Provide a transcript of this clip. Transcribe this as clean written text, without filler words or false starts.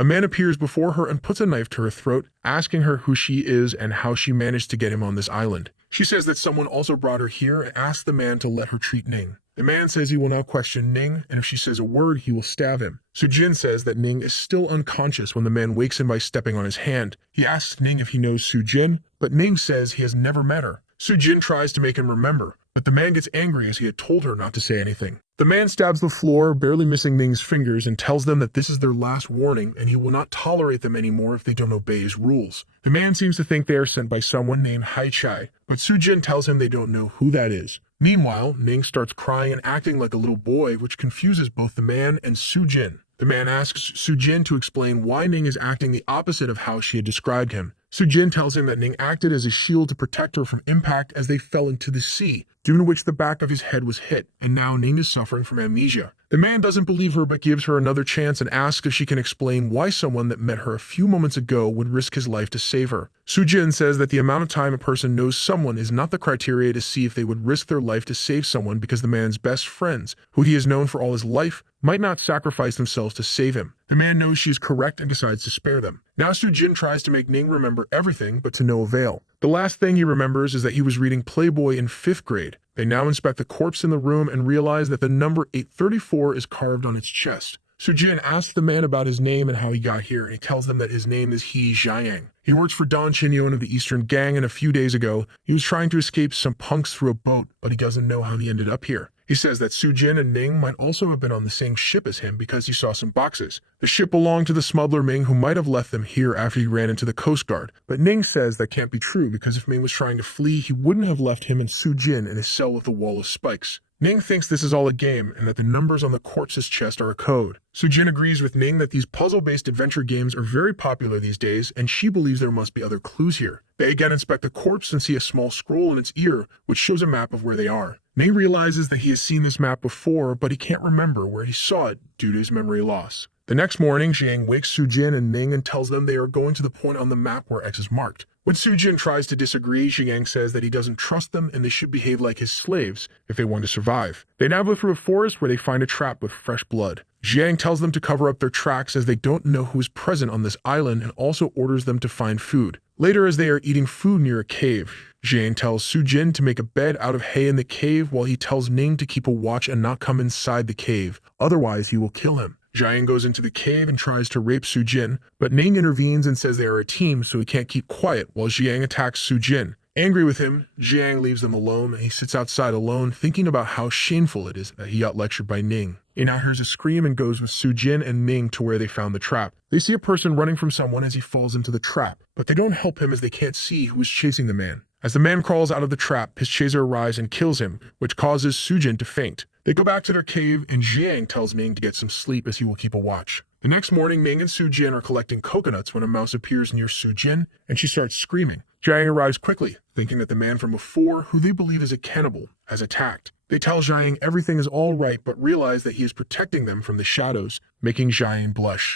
A man appears before her and puts a knife to her throat, asking her who she is and how she managed to get him on this island. She says that someone also brought her here and asks the man to let her treat Ning. The man says he will now question Ning, and if she says a word, he will stab him. Sujin says that Ning is still unconscious when the man wakes him by stepping on his hand. He asks Ning if he knows Sujin, but Ning says he has never met her. Sujin tries to make him remember, but the man gets angry as he had told her not to say anything. The man stabs the floor, barely missing Ning's fingers, and tells them that this is their last warning and he will not tolerate them anymore if they don't obey his rules. The man seems to think they are sent by someone named Haichai, but Sujin tells him they don't know who that is. Meanwhile, Ning starts crying and acting like a little boy, which confuses both the man and Sujin. The man asks Sujin to explain why Ning is acting the opposite of how she had described him. Sujin tells him that Ning acted as a shield to protect her from impact as they fell into the sea, due to which the back of his head was hit, and now Ning is suffering from amnesia. The man doesn't believe her but gives her another chance and asks if she can explain why someone that met her a few moments ago would risk his life to save her. Sujin says that the amount of time a person knows someone is not the criteria to see if they would risk their life to save someone, because the man's best friends, who he has known for all his life, might not sacrifice themselves to save him. The man knows she is correct and decides to spare them. Now Sujin tries to make Ning remember everything, but to no avail. The last thing he remembers is that he was reading Playboy in 5th grade. They now inspect the corpse in the room and realize that the number 834 is carved on its chest. Sujin asks the man about his name and how he got here, and he tells them that his name is He Jiang. He works for Don Chinyon of the Eastern Gang, and a few days ago, he was trying to escape some punks through a boat, but he doesn't know how he ended up here. He says that Sujin and Ning might also have been on the same ship as him because he saw some boxes. The ship belonged to the smuggler Ming, who might have left them here after he ran into the Coast Guard. But Ning says that can't be true, because if Ming was trying to flee, he wouldn't have left him and Sujin in a cell with a wall of spikes. Ning thinks this is all a game and that the numbers on the corpse's chest are a code. Sujin agrees with Ning that these puzzle-based adventure games are very popular these days, and she believes there must be other clues here. They again inspect the corpse and see a small scroll in its ear, which shows a map of where they are. Ning realizes that he has seen this map before, but he can't remember where he saw it due to his memory loss. The next morning, Jiang wakes Sujin and Ning and tells them they are going to the point on the map where X is marked. When Sujin tries to disagree, Jiang says that he doesn't trust them and they should behave like his slaves if they want to survive. They now go through a forest where they find a trap with fresh blood. Jiang tells them to cover up their tracks as they don't know who is present on this island, and also orders them to find food. Later, as they are eating food near a cave, Jiang tells Sujin to make a bed out of hay in the cave while he tells Ning to keep a watch and not come inside the cave, otherwise he will kill him. Jiang goes into the cave and tries to rape Sujin, but Ning intervenes and says they are a team, so he can't keep quiet while Jiang attacks Sujin. Angry with him, Jiang leaves them alone and he sits outside alone, thinking about how shameful it is that he got lectured by Ning. He now hears a scream and goes with Sujin and Ning to where they found the trap. They see a person running from someone as he falls into the trap, but they don't help him as they can't see who is chasing the man. As the man crawls out of the trap, his chaser arrives and kills him, which causes Sujin to faint. They go back to their cave, and Jiang tells Ning to get some sleep as he will keep a watch. The next morning, Ning and Sujin are collecting coconuts when a mouse appears near Sujin, and she starts screaming. Jiang arrives quickly, thinking that the man from before, who they believe is a cannibal, has attacked. They tell Jiang everything is all right, but realize that he is protecting them from the shadows, making Jiang blush.